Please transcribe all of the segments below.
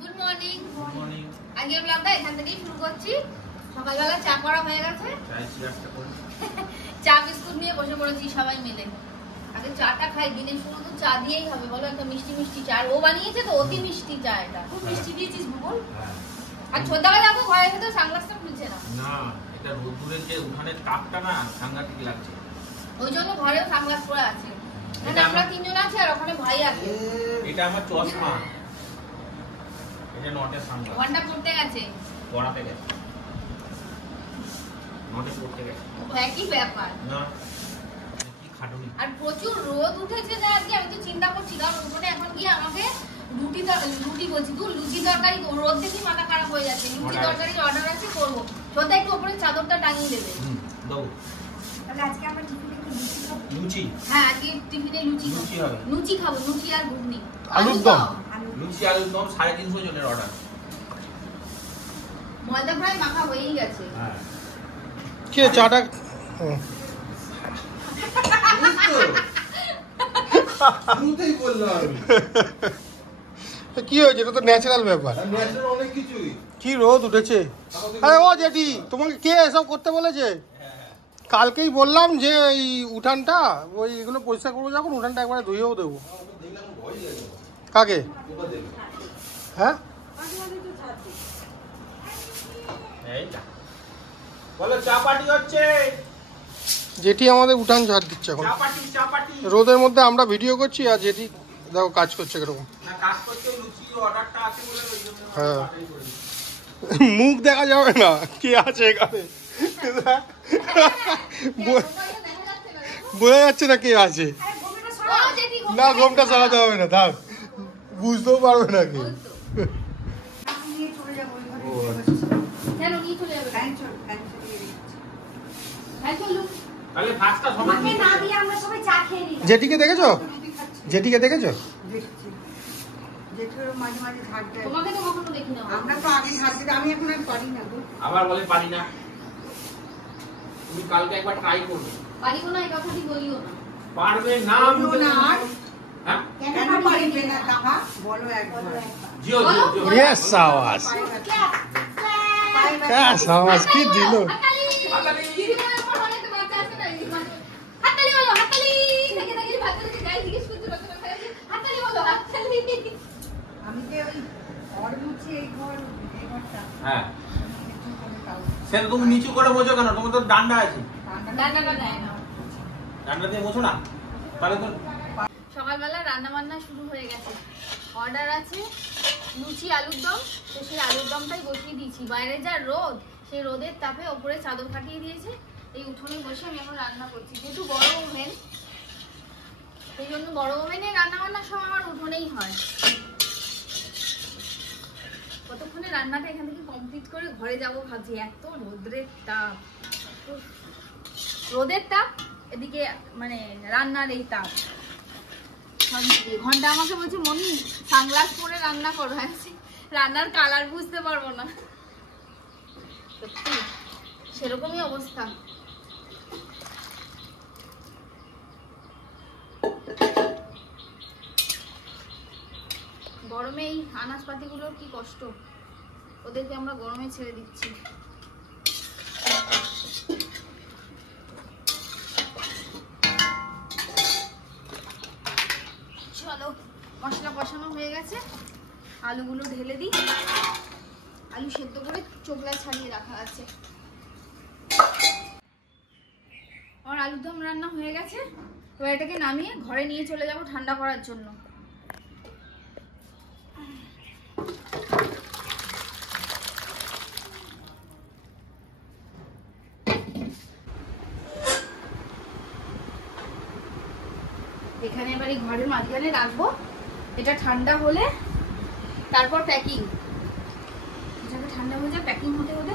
Good morning. আগে ব্লগটা এখান থেকেই শুরু করছি। সকালবেলা চা করা হয়ে গেছে, চা বিস্কুট নিয়ে বসে পড়েছি সবাই মিলে। আগে চাটা খাই, দিনের শুরু তো চা দিয়েই হবে বলো, একটা মিষ্টি মিষ্টি চা। ও বানিয়েছে তো অতি মিষ্টি চা, এটা খুব মিষ্টি দিয়েছিস বুবুল। আর ছোটবেলা দেখো ঘরে তো সানগ্লাসটা খুলছে না, এটা রোদ্দুরের যে উঠানের তাপটা না সাংঘাতিক লাগছে, ওই জন্য ঘরেও সানগ্লাস পরে আছে। মানে আমরা তিনজন আছি আর ওখানে ভাই আছে। এটা আমার চশমা, এটা নটের সানগ্লাস। ওয়ানটা পড়তে গেছে, পড়াতে গেছে, নটে পড়তে গেছে, একই ব্যাপার না কি খাটুনি। আর প্রচুর রোদ উঠেছে যা আজকে, আমি তো চিন্তা করছি কারণ ওখানে এখন গিয়ে আমাকে রুটি বলছি তুই লুচি তরকারি, রোদ দেখি মাথা খারাপ হয়ে যাচ্ছে। লুচি তরকারির অর্ডার আছে, করবো। সত্যি একটু ওপরে চাদরটা টাঙিয়ে দেবে। দাও তাহলে আজকে আমরা টিফিনে একটু লুচি। হ্যাঁ আজকে টিফিনে লুচি হবে, লুচি খাবো, লুচি আর ঘুগনি, আলুর দম। লুচি আলুর দম 350 জনের অর্ডার। ময়দা প্রায় মাখা হয়েই গেছে। হ্যাঁ কে চাটা শুরুতেই বললাম আমি। কি হয়েছে? এটা তো ন্যাচারাল ব্যাপার। ন্যাচারাল অনেক কিছুই। কি রোদ উঠেছে। আরে ও জেঠি, তোমাকে কে এসব করতে বলেছে? কালকেই বললাম যে এই উঠানটা ওই এগুলো পরিষ্কার করবো, যখন উঠানটা একবারে ধুয়েও দেবো। কাকে? হ্যাঁ বলো চা পার্টি হচ্ছে। জেঠি আমাদের উঠান ঝাড় দিচ্ছে এখন। চা পার্টি রোদের মধ্যে আমরা ভিডিও করছি আর জেঠি দেখো কাজ করছে কিরকম। না কাজ করতে লুচি অর্ডারটা আছে বলে ওই জন্য হ্যাঁ, মুখ দেখা যাবে না কে আছে এখানে, বোঝা যাচ্ছে না কে আছে। না ঘোমটা সরাতে হবে না, থাক, বুঝতেও পারবে না কে। তাহলে ফাস্টটা সবাই জেঠিকে দেখেছো? জেঠিকে দেখেছো? তোমাকে তো কখনো দেখি না। আমরা তো আগে ঝাড়তে, আমি এখন আর পারি না। আবার বলে পারি না। তুমি কালকে একবার ট্রাই করবে। পারিও না, এই কথাটি বলিও না। পারবে না হ্যাঁ কেন পারবে না কাকা বলো একবার। জিও ইয়েস সাবাস, হ্যাঁ সাবাস, কি দিল। আমি যে ওই ঘর মুছি, এই ঘরটা হ্যাঁ সেটা তুমি নিচু করে মোছো কেন? তোমার তো ডান্ডা আছে, ডান্ডাটা দেয় না। ডান্ডা দিয়ে মোছো না, তাহলে তো। সকালবেলা রান্না বান্না শুরু হয়ে গেছে, অর্ডার আছে লুচি আলুর দম। তো সেই আলুর দমটাই বসিয়ে দিয়েছি। বাইরে যা রোদ, সেই রোদের তাপে ওপরে চাদর কাটিয়ে দিয়েছে। এই উঠোনে বসে আমি এখন রান্না করছি, যেহেতু বড় ওভেন, সেই জন্য বড় ওভেনে রান্না বান্না সব আমার উঠোনেই হয়। কতক্ষণে রান্নাটা এখান থেকে কমপ্লিট করে ঘরে যাবো ভাবছি। এত রোদের তাপ, রোদের তাপ, এদিকে মানে রান্নার এই তাপ। ঘন্টা আমাকে বলছে মনি সানগ্লাস পরে রান্না করো, রান্নার কালার বুঝতে পারবো না। সত্যি সেরকমই অবস্থা। গরমে এই আনাজপাতিগুলোর কি কষ্ট, ওদেরকে আমরা গরমে ছেড়ে দিচ্ছি। চলো, মশলা কষানো হয়ে গেছে, আলুগুলো ঢেলে দিই। আলু সেদ্ধ করে চোখলায় ছাড়িয়ে রাখা আছে। আমার আলুর দম রান্না হয়ে গেছে, এবার এটাকে নামিয়ে ঘরে নিয়ে চলে যাব ঠান্ডা করার জন্য। এখানে এবার এই ঘরের মাঝখানে রাখবো, এটা ঠান্ডা হলে তারপর প্যাকিং। এটাকে ঠান্ডা হয়ে যায়, প্যাকিং হতে হতে,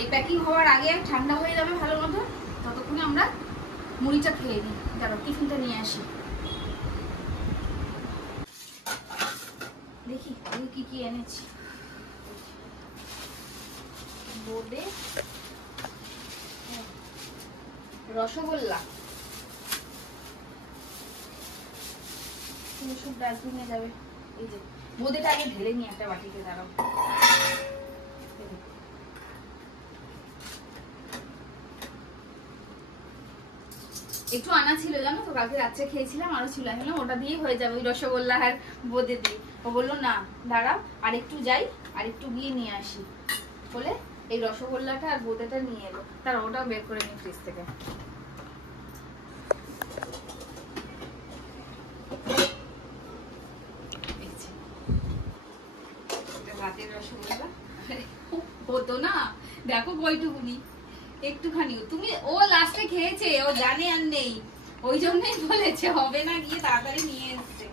এই প্যাকিং হওয়ার আগে ঠান্ডা হয়ে যাবে ভালো মতো। ততক্ষণে আমরা মুড়িটা খেয়ে নিই। দাঁড়াও টিফিনটা নিয়ে আসি, দেখি আমি কি কি এনেছি। বোঁদে, রসগোল্লা, সব ডাস্টবিনে যাবে। এই যে বোঁদেটা আগে ঢেলে নিই একটা বাটিতে, দাঁড়াও। একটু আনা ছিল জানো তো, কালকে রাত্রে খেয়েছিলাম, আরো ছিল, আমি বললাম ওটা দিয়ে হয়ে যাবে ওই রসগোল্লা আর বোঁদে দিয়ে। ও বললো না দাঁড়াও আর একটু যাই, আর একটু গিয়ে নিয়ে আসি বলে এই রসগোল্লাটা আর বোঁদেটা নিয়ে এলো। তার ওটাও বের করে নি ফ্রিজ থেকে। রাতের রসগোল্লা হতো না, দেখো কইটুকুনি, একটুখানি। তুমি ও লাস্টে খেয়েছে, ও জানে আর নেই, ওই জন্যই বলেছে হবে না, গিয়ে তাড়াতাড়ি নিয়ে এসছে।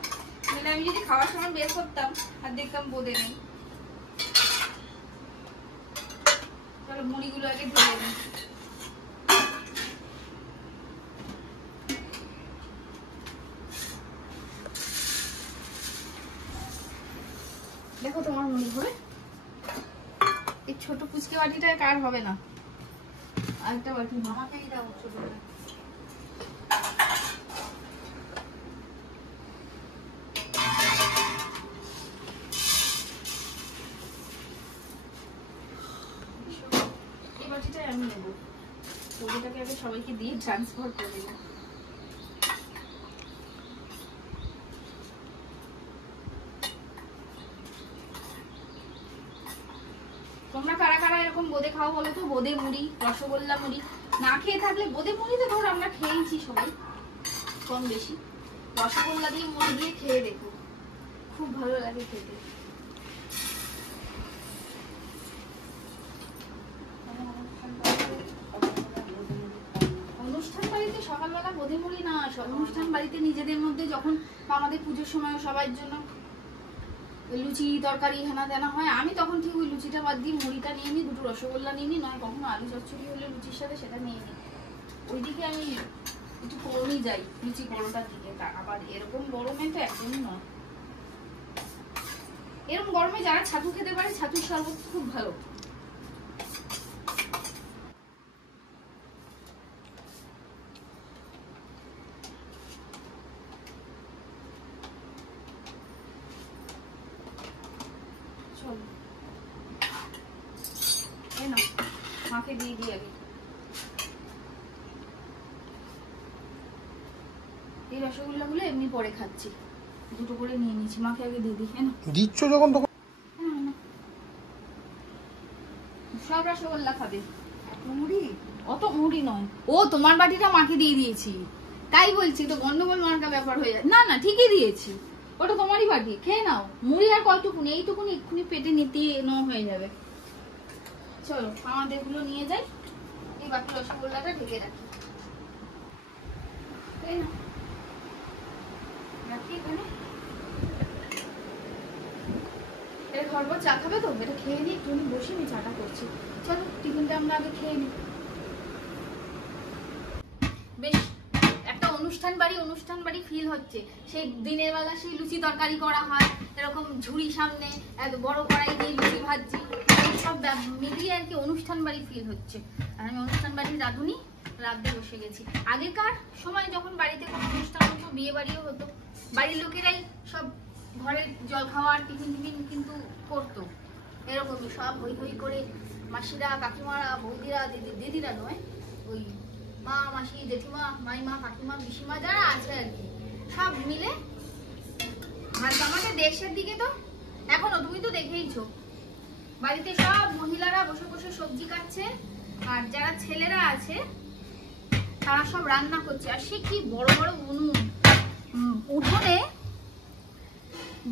মানে আমি যদি খাওয়ার সময় বের করতাম আর দেখতাম বোঁদে নেই। চলো মুড়িগুলো আগে ঢেলে নিই। দেখো তোমার মুড়ি হবে, এই ছোট পুচকে বাটিটা কার হবে না, আরেকটা বাটি আমাকেই দাও ছোট করে। এই বাটিটাই আমি নেবো, ওটাকে আগে সবাইকে দিয়ে ট্রান্সফার করে দেবো। তোমরা কারা কারা এরকম বোঁদে খাও বলো তো? বোঁদে মুড়ি, রসগোল্লা মুড়ি না খেয়ে থাকলে, বোঁদে মুড়ি তো ধর আমরা খেয়েছি সবাই কম বেশি, রসগোল্লা দিয়ে মুড়ি দিয়ে খেয়ে দেখো, খুব ভালো লাগে খেতে। অনুষ্ঠান বাড়িতে সকালবেলা বোঁদে মুড়ি না, অনুষ্ঠান বাড়িতে নিজেদের মধ্যে যখন আমাদের পুজোর সময় সবার জন্য লুচি তরকারি হেনা দেনা হয়, আমি তখন ঠিক ওই লুচিটা বাদ দিয়ে মুড়িটা নিয়ে নিই, দুটো রসগোল্লা নিয়ে নিই, নয় কখনো আলু চচ্চড়ি হলে লুচির সাথে সেটা নিয়ে নিই। ওইদিকে আমি একটু কমই যাই লুচি পরোটার দিকে। আবার এরকম গরমে তো একদমই নয়। এরকম গরমে যারা ছাতু খেতে পারে, ছাতুর শরবত খুব ভালো। মাকে দিয়ে দিই আগে। এই রসগোল্লাগুলো এমনি পরে খাচ্ছি, দুটো করে নিয়ে নিচ্ছি, মাকে আগে দিয়ে দিই। হ্যাঁ দিচ্ছ যখন তখন সব রসগোল্লা খাবে, মুড়ি অত মুড়ি নয়। ও তোমার বাটিটা মাকে দিয়ে দিয়েছি, তাই বলছি তো গন্ডগোল মার্কা ব্যাপার হয়ে যায়। না না ঠিকই দিয়েছি, ওটা তোমারই বাটি, খেয়ে নাও। মুড়ি আর কতটুকুনি, এইটুকুনি এক্ষুনি পেটে নিতে হয়ে যাবে। চলো আমাদের গুলো নিয়ে যাই, এই বাকি রসগোল্লাটা ঢেকে রাখি। রাখি এখানে। এটা ঘরবার চা খাবে তো, এটা খেয়ে নিই, একটুখানি বসে আমি চাটা করছি। চলো টিফিনটা আমরা আগে খেয়ে নিই। বেশ একটা অনুষ্ঠান বাড়ি ফিল হচ্ছে। সেই দিনের বেলা সেই লুচি তরকারি করা হয়, এরকম ঝুড়ি সামনে এত বড় কড়াই দিয়ে লুচি ভাজছি, সব মিলিয়ে আর কি অনুষ্ঠান বাড়ি ফিল হচ্ছে। আর আমি অনুষ্ঠান বাড়ির রাঁধুনি, রাঁধতে বসে গেছি। আগেকার সময় যখন বাড়িতে কোনো অনুষ্ঠান হতো, বিয়ে বাড়িও হতো, বাড়ির লোকেরাই সব ঘরের জল খাওয়ার টিফিন কিন্তু করতো। এরকমই সব হই হই করে মাসিরা, কাকিমারা, বৌদিরা, দিদিরা নয়, ওই মা, মাসি, জেঠিমা, মাইমা, কাকিমা, পিসিমা যারা আছে আর কি, সব মিলে। আর আমাদের দেশের দিকে তো এখনো তুমি তো দেখেইছো, বাড়িতে সব মহিলারা বসে বসে সবজি কাটছে, আর যারা ছেলেরা আছে তারা সব রান্না করছে। আর সে কি বড় বড় উনুন, উঠোনে,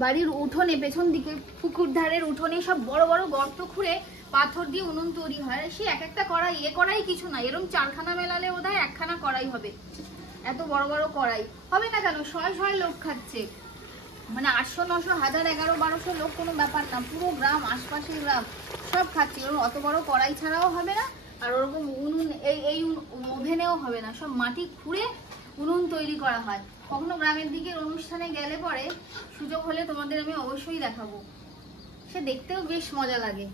বাড়ির উঠোনে, পেছন দিকে পুকুর ধারের উঠোনে সব বড় বড় গর্ত খুঁড়ে পাথর দিয়ে উনুন তৈরি হয়। সে এক একটা কড়াই, কড়াই কিছু না, এরকম 4খানা মেলালে বোধহয় 1খানা কড়াই হবে, এত বড় বড় কড়াই হবে না কেন? শয়ে লোক খাচ্ছে, মানে 800, 900, 1000, 1100, 1200 লোক কোনো ব্যাপার না, পুরো গ্রাম, আশপাশের গ্রাম সব খাচ্ছে। ওরকম অত বড় কড়াই ছাড়াও হবে না, আর ওরকম উনুন এই ওভেনেও হবে না, সব মাটি খুঁড়ে উনুন তৈরি করা হয়। কখনো গ্রামের দিকের অনুষ্ঠানে গেলে পরে সুযোগ হলে তোমাদের আমি অবশ্যই দেখাবো, সে দেখতেও বেশ মজা লাগে।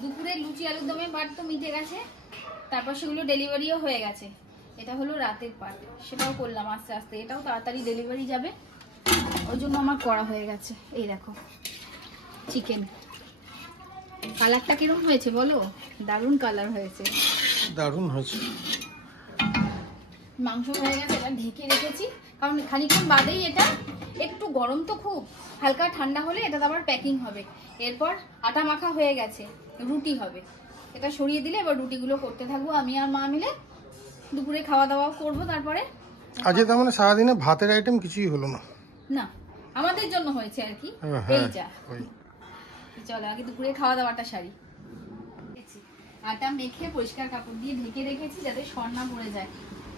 দুপুরে লুচি আলুর দমের পার্ট তো মিটে গেছে, তারপর সেগুলো ডেলিভারিও হয়ে গেছে। এটা হলো রাতের পার্ট, সেটাও করলাম আস্তে আস্তে, এটাও তাড়াতাড়ি ডেলিভারি যাবে। ওই জন্য আমার করা হয়ে গেছে। এই দেখো চিকেন, কালারটা কিরকম হয়েছে বলো? দারুণ কালার হয়েছে, দারুণ হয়েছে। মাংস হয়ে গেছে, এটা ঢেকে রেখেছি কারণ খানিকক্ষণ বাদেই এটা একটু গরম তো খুব, হালকা ঠান্ডা হলে এটা আবার প্যাকিং হবে। এরপর আটা মাখা হয়ে গেছে, রুটি হবে। এটা সরিয়ে দিলে এবার রুটিগুলো করতে থাকবো আমি আর মা মিলে। দুপুরে খাওয়া দাওয়াও করবো তারপরে। আজকে তার মানে সারাদিনে ভাতের আইটেম কিছুই হলো না? না, আমাদের জন্য হয়েছে আর কি। এই যা চলো আগে দুপুরে খাওয়া দাওয়াটা সারি। আটা মেখে পরিষ্কার কাপড় দিয়ে ঢেকে রেখেছি যাতে সর না পড়ে যায়।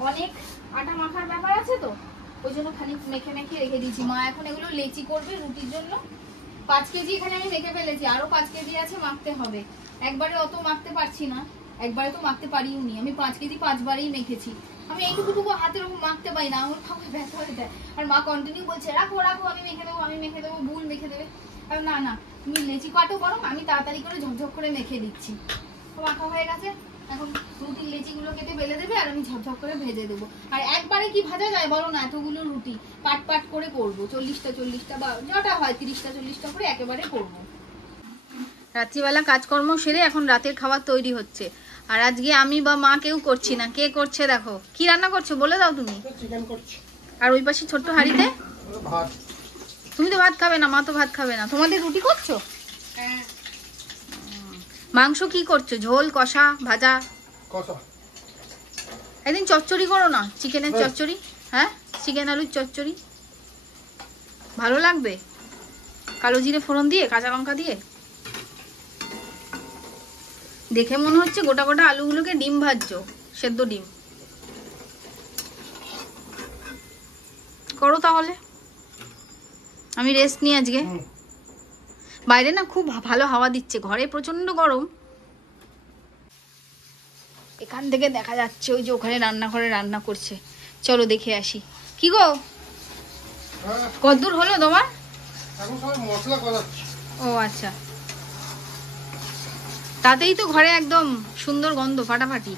অনেক আটা মাখার ব্যাপার আছে তো, ওই জন্য খালি মেখে মেখে রেখে দিয়েছি। মা এখন এগুলো লেচি করবে রুটির জন্য। 5 কেজি এখানে আমি মেখে ফেলেছি, আরো 5 কেজি আছে মাখতে হবে। একবারে অত মাখতে পারছি না, একবারে তো মাখতে পারিও নি। আমি 5 কেজি 5 বারেই মেখেছি। আমি এইটুকু হাতে ওরকম মাখতে পারি না, আমার পায়ে ব্যথা হয়ে যায়। আর মা কন্টিনিউ বলছে রাখো রাখো, আমি মেখে দেবো, ভুল মেখে দেবে। আর না না, তুমি লেচি কাটো বরং, আমি তাড়াতাড়ি করে ঝকঝক করে মেখে দিচ্ছি। তো মাখা হয়ে গেছে, এখন রুটির লেচিগুলো কেটে বেলে দেবে আর আমি ঝকঝক করে ভেজে দেবো। আর একবারে কি ভাজা যায় বলো না? এতগুলো রুটি পাট পাট করে করবো, 40টা বা যটা হয় 30টা-40টা করে একেবারে করবো। রাত্রিবেলা কাজকর্ম সেরে এখন রাতের খাবার তৈরি হচ্ছে। আর আজকে আমি বা মা কেউ করছি না। কে করছে দেখো? কি রান্না করছো বলে দাও তুমি? চিকেন করছি। আর ওই পাশে ছোট্ট হাঁড়িতে ভাত। তুমি তো ভাত খাবে না, মা তো ভাত খাবে না। তোমাদের রুটি করছো? মাংস কি করছো? ঝোল, কষা, ভাজা? কষা। একদিন চচ্চড়ি করো না, চিকেনের চচ্চড়ি। হ্যাঁ, চিকেন আলুর চচ্চড়ি ভালো লাগবে, কালো জিরে ফোড়ন দিয়ে, কাঁচা লঙ্কা দিয়ে। দেখে মনে হচ্ছে গোটা গোটা আলুগুলোকে ডিম ভাজছো, সেদ্ধ ডিম। করো তাহলে, আমি রেস্ট নিই আজকে। বাইরে না খুব ভালো হাওয়া দিচ্ছে, ঘরে প্রচন্ড গরম। এখান থেকে দেখা যাচ্ছে ওই যে ওখানে রান্নাঘরে রান্না করছে। চলো দেখে আসি। কি গো, কতদূর হলো তোমার? এখন সবাই মশলা কষাচ্ছে। ও আচ্ছা, তাতেই তো ঘরে একদম সুন্দর গন্ধ ফাটাফাটি।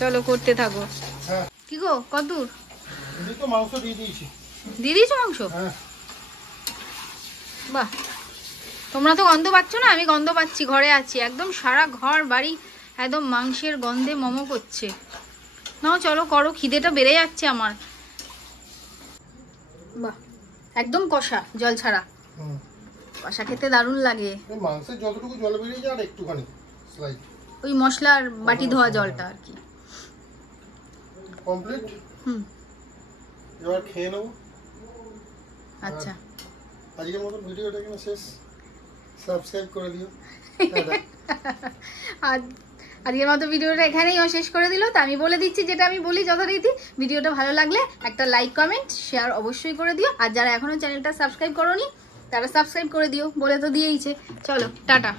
চলো করতে থাকো। কি গো কতদূর? তো মাংস দিয়ে দিয়েছি। দিয়ে দিয়েছো মাংস? বাহ, তোমরা তো গন্ধ পাচ্ছ না, আমি গন্ধ পাচ্ছি। ঘরে আছি, একদম সারা ঘর বাড়ি একদম মাংসের গন্ধে মোমো করছে। নাও চলো করো, খিদেটা বেড়ে যাচ্ছে আমার। বাহ, একদম কষা, জল ছাড়া। কষা খেতে দারুণ লাগে। মাংসের যতটুকু জল বেরিয়ে যায় আর একটুখানি স্লাইড, ওই মশলার বাটি ধোয়া জলটা আর কি। কমপ্লিট। এবার খেয়ে নেবো। আচ্ছা, আজকের মতো ভিডিওটা এখানে শেষ। সাবস্ক্রাইব করে দিও। আর আজকের মতো ভিডিওটা এখানেই শেষ করে দিল। তো আমি বলে দিচ্ছি যেটা আমি বলি যথারীতি, ভিডিওটা ভালো লাগলে একটা লাইক, কমেন্ট, শেয়ার অবশ্যই করে দিও। আর যারা এখনো চ্যানেলটা সাবস্ক্রাইব করোনি তারা সাবস্ক্রাইব করে দিও, বলে তো দিয়েইছে। চলো টাটা।